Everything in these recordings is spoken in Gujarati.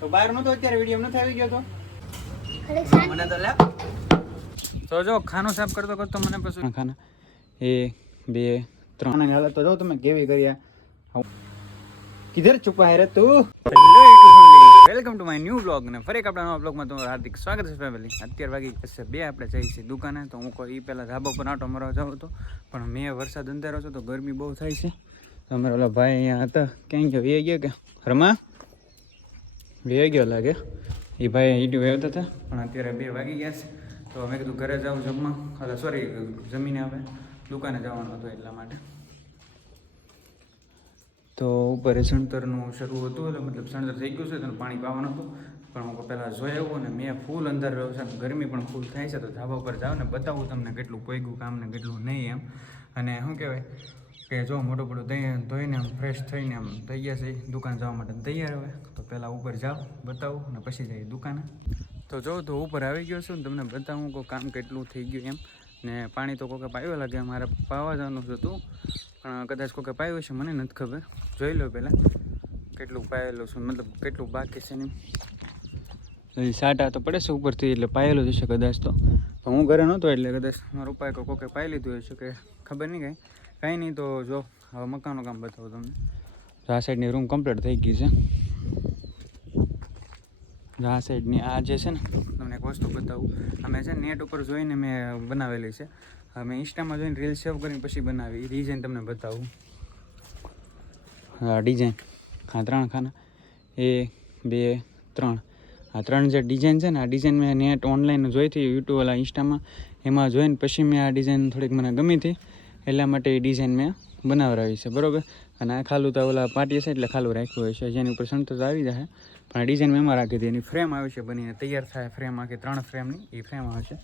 તો બહાર નતો અત્યારે વીડિયો નથી આવી ગયો તો. મને તો લે તો જો ખાનું સાફ કરતો કરતો મને પછી ખાના. એક બે ત્રણ. અને હાલત તો જો તમે કેવી કર્યા કિધર છુપા હે રે તું. Welcome to my new blog ને ફરી એક આપણા નવા બ્લોગમાં તમારું હાર્દિક સ્વાગત છે ફેમિલી અત્યારે વાગી જશે બે આપણે જઈએ છીએ દુકાને. તો હું કોઈ પહેલાં ધાબા પર આટો મારવા જાઉં હતો પણ મેં વરસાદ અંધારો છો તો ગરમી બહુ થાય છે. તો અમારા ઓલા ભાઈ અહીંયા હતા. ક્યાંય ગયો? એ ગયો કે? રમા વે ગયો લાગે. એ ભાઈ ઈડું આવ્યા હતા પણ અત્યારે બે વાગી ગયા છે. તો અમે કીધું ઘરે જાઉં જમવા. એટલે સોરી જમીને આવે દુકાને જવાનું હતું એટલા માટે. તો ઉપર સણતરનું શરૂ હતું, એટલે મતલબ સણતર થઈ ગયું છે, તો પાણી પાવાનું હતું. પણ હું પહેલાં જોઈ આવ્યું ને મેં ફૂલ અંદર રહ્યો ગરમી પણ ફૂલ થાય છે. તો ધાબા ઉપર જાવ ને બતાવું તમને કેટલું પોઈગું કામ ને કેટલું નહીં એમ. અને શું કહેવાય કે જો મોટું મોટું દહીં ધોઈને આમ ફ્રેશ થઈને આમ તૈયાર છે, દુકાન જવા માટે તૈયાર હવે. તો પહેલાં ઉપર જાઓ, બતાવું અને પછી જઈએ દુકાને. તો જો, તો ઉપર આવી ગયો છું તમને બતાવું કે કામ કેટલું થઈ ગયું એમ. ને પાણી તો કોકે પાયો લાગે, મારે પાવા જવાનું હતું. પણ કદાચ કોકે પાયું છે મને નથી ખબર. જોઈ લો પહેલાં કેટલું પાયેલું છે મતલબ કેટલું બાકી છે ને હજી સાટા તો પડે છે ઉપરથી, એટલે પાયેલું જશે કદાચ તો. હું ઘરે નહોતો એટલે કદાચ મારો ઉપાય કોકે પાઈ લીધું હશે કે ખબર નહીં કાંઈ. કાંઈ નહીં તો જો, હવે મકાનનું કામ બતાવું તમને. આ સાઈડની રૂમ કમ્પ્લીટ થઈ ગઈ છે. આ સાઈડની આ જે છે ને, તમને એક વસ્તુ બતાવું. અમે છે નેટ ઉપર જોઈને મેં બનાવેલી છે. અમે ઇન્સ્ટામાં જોઈને રીલ સેવ કરીને પછી બનાવી. ડિઝાઇન તમને બતાવું. હા ડિઝાઇન હા ત્રણ ખાના. એ બે, ત્રણ. આ ત્રણ જે ડિઝાઇન છે ને, આ ડિઝાઇન મેં નેટ ઓનલાઈન જોઈ હતી યુટ્યુબવાળા ઇન્સ્ટામાં એમાં જોઈને પછી મેં આ ડિઝાઇન થોડીક મને ગમી હતી. એટલા માટે એ ડિઝાઇન મેં બનાવરાવી છે, બરાબર? અને આ ખાલું તો ઓલા પાટી છે એટલે ખાલું રાખ્યું હોય છે, જેની ઉપર સંતોષ આવી જાય. પણ ડિઝાઇન મેં એમાં રાખી હતી એની ફ્રેમ આવે છે બનીને, તૈયાર થાય ફ્રેમ આખી ત્રણ ફ્રેમની એ ફ્રેમ આવે છે.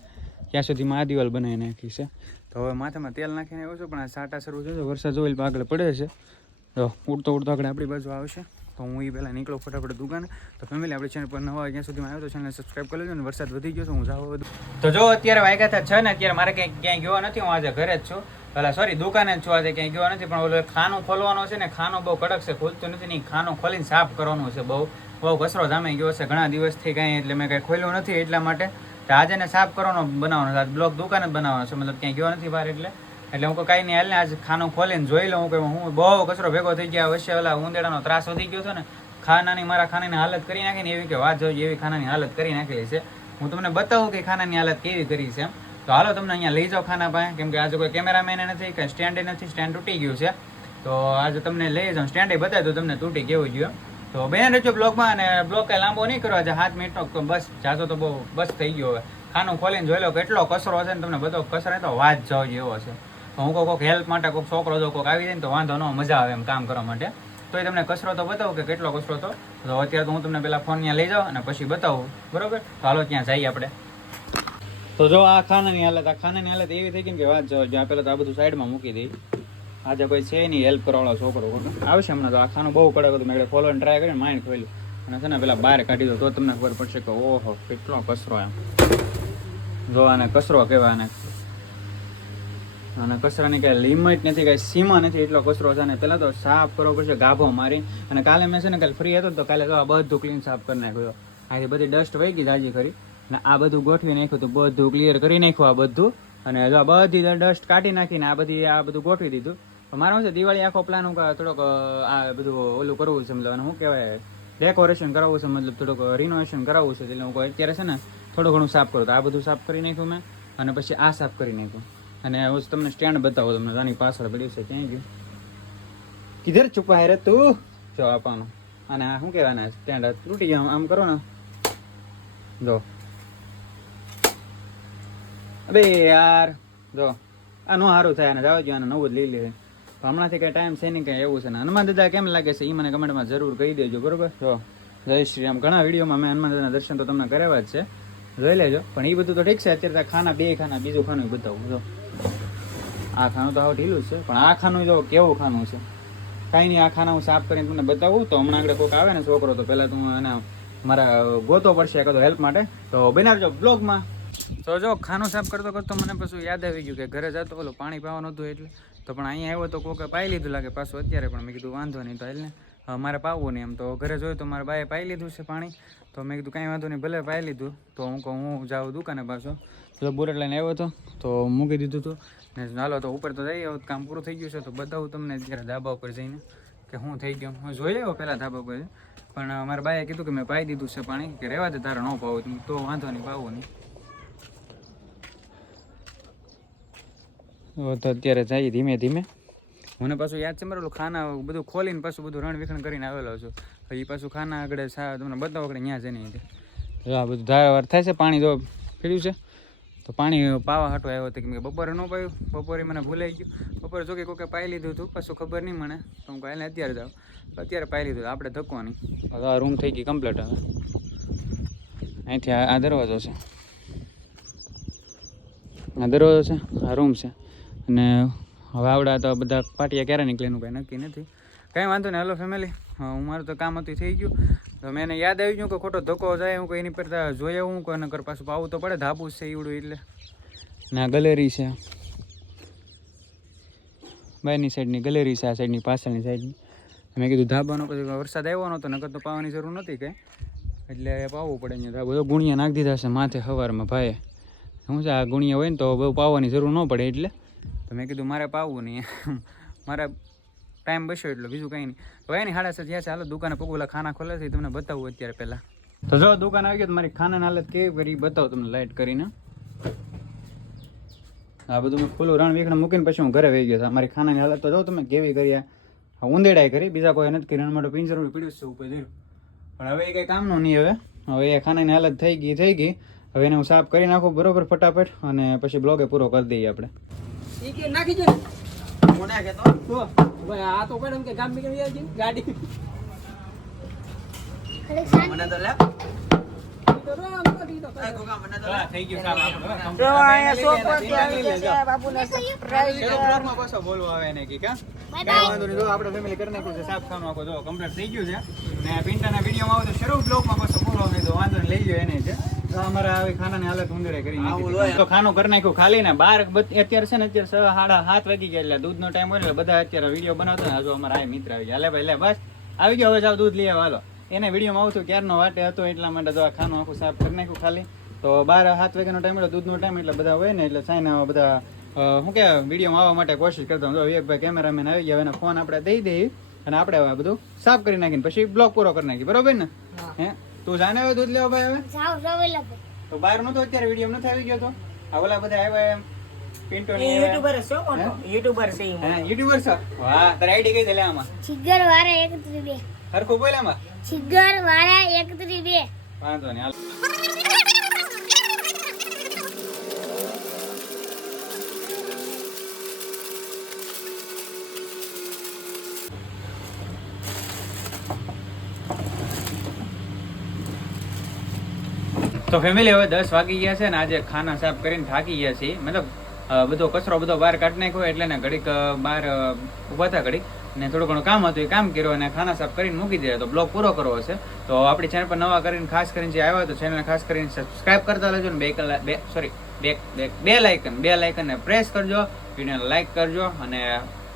ત્યાં સુધીમાં આ દિવાલ બનાવી નાખી છે. તો હવે માથામાં તેલ નાખીને આવ્યો છું, પણ આ સાટા શરૂ છે, વરસાદ જોઈ આગળ પડે છે. તો ઉડતો ઉડતો આગળ આપણી બાજુ આવશે. તો હું એ પહેલાં નીકળો ફટાફટ દુકાને. તો ફેમિલી આપણી ચેનલ પર નવા જ્યાં સુધીમાં આવ્યો તો ચેનલ સબસ્ક્રાઈબ કરી લેજો અને વરસાદ વધી ગયો છે, હું જાવ તો જો, અત્યારે વાગ્યા હતા છ ને, અત્યારે મારે ક્યાંય ક્યાંય ગયો નથી, હું આજે ઘરે જ છું. પેલા સોરી દુકાને જ છું આજે ક્યાંય ગયો નથી, પણ ઓલો ખાનું ખોલવાનો છે ને, ખાનું બહુ કડક છે, ખોલતું નથી ને ઈ ખાનું ખોલીને સાફ કરવાનું છે બહુ. બહુ કચરો જામી ગયો છે, ઘણા દિવસથી કાંઈ એટલે મેં કાંઈ ખોલ્યું નથી એટલા માટે. તો આજે ને સાફ કરવાનો બનાવવાનો છે, આજ બ્લોક દુકાન જ બનાવવાનો છે, મતલબ ક્યાંય ગયો નથી બહાર એટલે. એટલે હું કાંઈ નહીં, હાલ ને આજ ખાનું ખોલીને જોઈ લઉં કે હું બહુ કચરો ભેગો થઈ ગયા વચ્ચે ઓલા ઉંદેડાનો ત્રાસ વધી ગયો હતો ને, ખાનાની મારા ખાનાની હાલત કરી નાખી ને એવી કે વાત જોઈએ એવી ખાનાની હાલત કરી નાખેલી છે. હું તમને બતાવું કે ખાનાની હાલત કેવી કરી છે એમ. તો હાલો તમને અહીંયા લઈ જાઓ ખાના પાસે કેમ કે આજે કોઈ કેમેરામેન નથી, કંઈ સ્ટેન્ડ નથી સ્ટેન્ડ તૂટી ગયું છે. તો આજે તમને લઈ જાઉં. સ્ટેન્ડે બતાવી તો તમને તૂટી કેવું ગયું. તો બેન રહેજો બ્લોગમાં અને બ્લોગ કાંઈ લાંબો નહીં કરવા આજે હાથ મિનિટનો તો બસ, જાજો તો બહુ બસ થઈ ગયો હવે. ખાનું ખોલીને જોઈ લો કેટલો કચરો છે ને તમને બધો કચરો તો વાત જાવ જેવો છે. તો હું કોઈક હેલ્પ માટે કોઈક છોકરો જો કોઈક આવી જાય ને તો વાંધો ન મજા આવે એમ કામ કરવા માટે. તો એ તમને કચરો તો બતાવું કે કેટલો કચરો તો? અત્યારે તો હું તમને પેલા ફોન ત્યાં લઈ જાઉં અને પછી બતાવું. બરોબર? તો હાલો, ત્યાં જઈએ આપણે. તો જો આ ખાનાની હાલત, આ ખાનાની હાલત એવી થઈ ગઈ કે વાત જો જ્યાં પેલા તો આ બધું સાઈડમાં મૂકી દઈ. આજે કોઈ છે નહીં હેલ્પ કરવાવાળો છોકરો આવશે હમણાં તો. આ ખાનું બહુ કડક હતું મેં ફોલો ટ્રાય કરીને માઇન્ડ ખોલ્યું. અને છે ને, પેલા બહાર કાઢી દો તો તમને ખબર પડશે કે ઓહો, કેટલો કચરો એમ. જો આને કચરો કહેવાય અને કચરાની કાંઈ લિમિટ નથી, કાંઈ સીમા નથી એટલો કચરો છે. અને પહેલાં તો સાફ કરવો પડશે, ગાભો મારી. અને કાલે મેં છે ને, કાલે ફ્રી હતો તો કાલે તો આ બધું ક્લીન સાફ કરી નાખ્યો. આથી બધી ડસ્ટ વહી ગઈ જાજી ખરી. અને આ બધું ગોઠવી નાખ્યું તો બધું ક્લિયર કરી નાખ્યું આ બધું. અને જો આ બધી ડસ્ટ કાઢી નાખીને આ બધી, આ બધું ગોઠવી દીધું. મારો છે, દિવાળી આખો પ્લાન હું થોડોક આ બધું ઓલું કરવું છે, મતલબ શું કહેવાય ડેકોરેશન કરાવવું છે, મતલબ થોડુંક રિનોવેશન કરાવવું છે, એટલે હું અત્યારે છે ને થોડું ઘણું સાફ કરું. તો આ બધું સાફ કરી નાખ્યું મેં, અને પછી આ સાફ કરી નાખ્યું. અને હું તમને સ્ટેન્ડ બતાવો, તમને આની પાછળ પડ્યું છે, ક્યાંય ગયું? કિધર છુપા રે તું? જો આપવાનું. અને આ શું કહેવાના સ્ટેન્ડ તૂટી ગયા, આમ કરો ને. જો. અબે યાર. જો, આ નો સારું થાય અને જાવ જો નવું જ લઈ લે. તો હમણાંથી કઈ ટાઈમ છે નહીં, કઈ એવું છે ને. હનુમાન દાદા કેમ લાગે છે? એ મને કમેન્ટમાં જરૂર કહી દેજો, બરોબર? જો, જય શ્રી રામ. ઘણા વિડીયોમાં મેં હનુમાન દાદાના દર્શન તો તમને કરાવ્યા જ છે. જોઈ લેજો. પણ એ બધું તો ઠીક છે, અત્યારે તો ખાના, બે ખાના, બીજું ખાનું બતાવું. જો, આ ખાનું તો આવું ઢીલું છે. પણ આ ખાનું જો કેવું ખાનું છે? કાંઈ નહીં, આ ખાના હું સાફ કરીને તમને બતાવું. તો હમણાં આગળ કોઈક આવે ને છોકરો, તો પહેલાં તું એના મારા ગોતો પડશે કદો હેલ્પ માટે. તો બનાવજો બ્લોગમાં તો જો, ખાનું સાફ કરતો કરતો મને પાછું યાદ આવી ગયું કે ઘરે જતો ઓલું પાણી પાવાનું હતું એટલે. તો પણ અહીંયા આવ્યો તો કોકે પાઈ લીધું લાગે પાછું અત્યારે પણ. મેં કીધું, વાંધો નહીં તો એટલે મારે પાવવું નહીં એમ. તો ઘરે જોયું તો મારા બાએ પાઈ લીધું છે પાણી. તો મેં કીધું, કાંઈ વાંધો નહીં, ભલે પાઈ લીધું. તો હું કહું, હું જાઉં દુકાને પાછો. તો બુલેટ લઈને આવ્યો હતો તો મૂકી દીધું હતું ને ચાલો તો ઉપર તો જઈ આવ્યો કામ પૂરું થઈ ગયું છે. તો બતાવું તમને અત્યારે ધાબા ઉપર જઈને કે હું થઈ ગયો. હું જોઈ આવ્યો પહેલાં ધાબા ઉપર. પણ મારા બાએ કીધું કે મેં પાઈ દીધું છે પાણી, કે રહેવા દે, તારે ન પાવું. તો વાંધો નહીં, પાવું નહીં. તો તો અત્યારે જઈએ ધીમે ધીમે. મને પાછું યાદ છે મારે ખાના બધું ખોલીને પાછું બધું રણ વિખણ કરીને આવેલો છું. એ પાછું ખાના આગળ તમને બતાવો આગળ ત્યાં જઈને છે તો આ બધું ધારવાર થાય છે પાણી તો ફેર્યું છે તો પાણી પાવા હાટો આવ્યો હતો કે બપોરે ન પાયું. બપોરે મને ભૂલાઈ ગયું. બપોરે જોકે કોકે પાઈ લીધું હતું પાછું ખબર નહીં મને. તો હું કાલે અત્યારે જાઉં અત્યારે પાઈ લીધું આપણે ધક્કો નહીં હવે આ રૂમ થઈ ગઈ કમ્પ્લીટ હવે. અહીંથી આ દરવાજો છે. આ દરવાજો છે આ રૂમ છે. અને હવે આવડા તો બધા પાટિયા ક્યારે નીકળે એનું કાંઈ નક્કી નથી. કાંઈ વાંધો નહીં, હલો ફેમિલી હું મારું તો કામ હતું થઈ ગયું. તો મેં એને યાદ આવી ગયું કે ખોટો ધક્કો જાય હું કોઈ એની પર જોઈ આવું કોઈ નકર પાછું પાવું તો પડે, ધાબુ છે એવડું એટલે. ના ગલેરી છે. બાયની સાઈડની ગલેરી છે, આ સાઈડની પાછળની સાઈડની. મેં કીધું ધાબાનો પછી વરસાદ આવ્યો નહોતો, નકર તો પાવાની જરૂર નથી કંઈ. એટલે પાવવું પડે અહીંયા ધાબો. ગુણિયા નાખી દીધા છે માથે સવારમાં ભાઈએ. શું છે, આ ગુણિયા હોય ને તો બહુ પાવાની જરૂર ન પડે એટલે. તો મેં કીધું, મારે પાવવું નહીં. મારે ટાઈમ બસ્યો એટલો, બીજું કંઈ નહીં. તો એની હાડા સાત થયા છે, હાલો, દુકાને પગુલા ખાના ખોલે છે તમને બતાવું અત્યારે પહેલાં. તો જો, દુકાન આવી ગયો તો મારી ખાનાની હાલત કેવી કરી બતાવું તમને લાઇટ કરીને. આ બધું મેં ખુલ્લું રણ વીખણ મૂકીને પછી હું ઘરે વહી ગયો મારી ખાનાની હાલત તો જો તમે કેવી કરી, આ ઉંદેડાઈ કરી. બીજા કોઈ નથી કરી રણમાં પિંજર પીડ્યું છે ઉપર ધીરું પણ હવે એ કંઈ કામનું નહીં હવે. હવે એ ખાનાની હાલત થઈ ગઈ થઈ ગઈ. હવે એને હું સાફ કરી નાખું, બરોબર, ફટાફટ, અને પછી બ્લોગે પૂરો કરી દઈએ આપણે. ઈ કે નાખી જો ને. હું નાખે તો. ભાઈ આ તો પડે એમ કે ગામ ગાડી. ખડક મને તો લે. તો તો તો તો આવે કી કા આપણે ફેમિલી કરી નાખ્યું છે સાફ ખાવાનું આખો જો કમ્પ્લીટ થઈ ગયું છે. ને પિંટાના વિડીયોમાં આવે તો શરૂ બ્લોગમાં બસો બોલવા આવે તો વાંધો નહીં લઈ ગયો એને છે તો અમારે આવી ખાનાની હાલત ઉંદરે કરી નાખી. તો ખાનું કરી નાખ્યું ખાલી ને બાર અત્યારે છે ને અત્યારે સાડા સાત વાગી ગયા એટલે દૂધનો ટાઈમ હોય એટલે બધા અત્યારે વીડિયો બનાવતા ને હજુ અમારા આ મિત્ર આવી ગયા. લે ભાઈ લે બસ. આવી ગયો હવે જાવ દૂધ લઈ હાલો. એને વિડીયોમાં આવતું ક્યારનો વાટે હતો એટલા માટે તો આ ખાનું આખું સાફ કરી નાખ્યું ખાલી. તો બાર સાત વાગ્યાનો ટાઈમ એટલે દૂધનો ટાઈમ એટલે બધા હોય ને એટલે સાઈને બધા હું કે વિડીયોમાં આવવા માટે કોશિશ કરતા હું. વિવેકભાઈ કેમેરામેન આવી ગયા એનો ફોન આપણે દઈ દઈએ અને આપણે આ બધું સાફ કરી નાખીને પછી બ્લોક પૂરો કરી નાખીએ. બરોબર ને? હા. તું જાણે હવે દૂધ લેવા ભાઈ હવે? જાઓ રવેલા પર તો બહાર નતો અત્યારે વીડિયો નથી આવી ગયો તો. આવલા ઓલા બધા આવ્યા એમ પિન્ટો યુટ્યુબર છે હો યુટ્યુબર છે યુટ્યુબર છે. વાહ તારી આઈડી કઈ દે લે આમાં? છિગર વાળા એકત્રી બે. હરખું બોલ આમાં છિગર વાળા એકત્રી બે. વાંધો નહીં હાલ. તો ફેમિલી હવે દસ વાગી ગયા છે ને આજે ખાના સાફ કરીને થાકી ગયા છીએ. મતલબ બધો કચરો બધો બહાર કાઢી નાખ્યો એટલે ને ઘડીક બહાર ઊભા હતા ઘડીક ને થોડું ઘણું કામ હતું એ કામ કર્યું અને ખાના સાફ કરીને મૂકી દીધા. તો બ્લોગ પૂરો કરવો છે તો આપણી ચેનલ પર નવા કરીને ખાસ કરીને જે આવ્યા તો ચેનલ ખાસ કરીને સબસ્ક્રાઇબ કરતા રહેજો ને બે કલાક બે સોરી બે બે બે લાઇકન બે લાઇકનને પ્રેસ કરજો, વિડીયોને લાઇક કરજો અને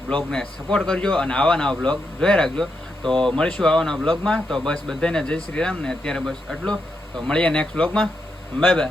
બ્લોગને સપોર્ટ કરજો અને આવા નવા બ્લોગ જોઈ રાખજો. તો મળીશું આવા નવા બ્લોગમાં. તો બસ બધાને જય શ્રી રામ ને અત્યારે બસ આટલું. તો મળીએ નેક્સ્ટ બ્લોગમાં બાય બાય.